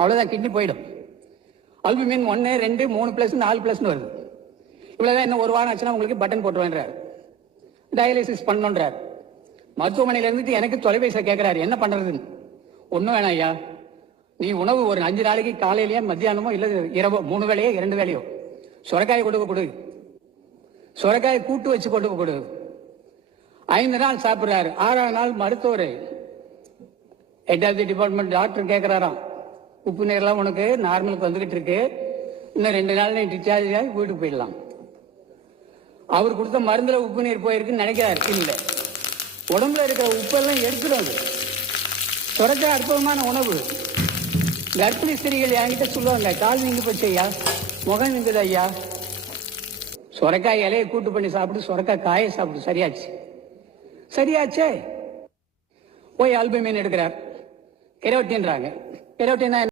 அவ்வளோதான், கிட்னி போயிடும். அல்புமின் 1, 2, 3+, 4+ன்னு வருது. இவ்வளோதான், இன்னும் ஒரு வாரம் ஆச்சுன்னா உங்களுக்கு பட்டன் போட்டுருவேன்றார். டயாலிசிஸ் பண்ணணுன்றார். மருத்துவமனையில் இருந்துட்டு எனக்கு தொலைபேசியில் கேட்குறாரு, என்ன பண்ணுறதுன்னு. ஒன்றும் வேணாம் ஐயா, நீ உணவு ஒரு 5 நாளைக்கு காலையிலேயே மத்தியானமோ இல்லை இரவோ 3 வேளையோ 2 வேளையோ சுரைக்காயை கொடு, சுரைக்காயை கூட்டு வச்சு கொடு. 5 நாள் சாப்பிட்றாரு. 6ஆவது நாள் மருத்துவர் head of the department doctor கேட்குறாராம், உப்பு நீர்லாம் உனக்கு நார்மலுக்கு வந்துகிட்டு இருக்கு, இன்னும் 2 நாள் நீ டிஸ்சார்ஜ் ஆகி வீட்டுக்கு போயிடலாம். அவர் கொடுத்த மருந்துல உப்பு நீர் போயிருக்குன்னு நினைக்கிறாரு. இல்லை, உடம்புல இருக்கிற உப்பெல்லாம் எடுத்துடும். சுரைக்காய் அற்புதமான உணவு. கர்ப்பிணி ஸ்திரீகள் என்கிட்ட சொல்லுவாங்க, கால் நீங்கி போச்சு ஐயா, முகம் நீங்குது ஐயா. சுரைக்காய் இலையை கூட்டு பண்ணி சாப்பிட்டு, சுரைக்காய் காயை சாப்பிட்டு சரியாச்சே. போய் அல்புமின் எடுக்கிறார். கெரோட்டின்றாங்க. கெரோட்டின்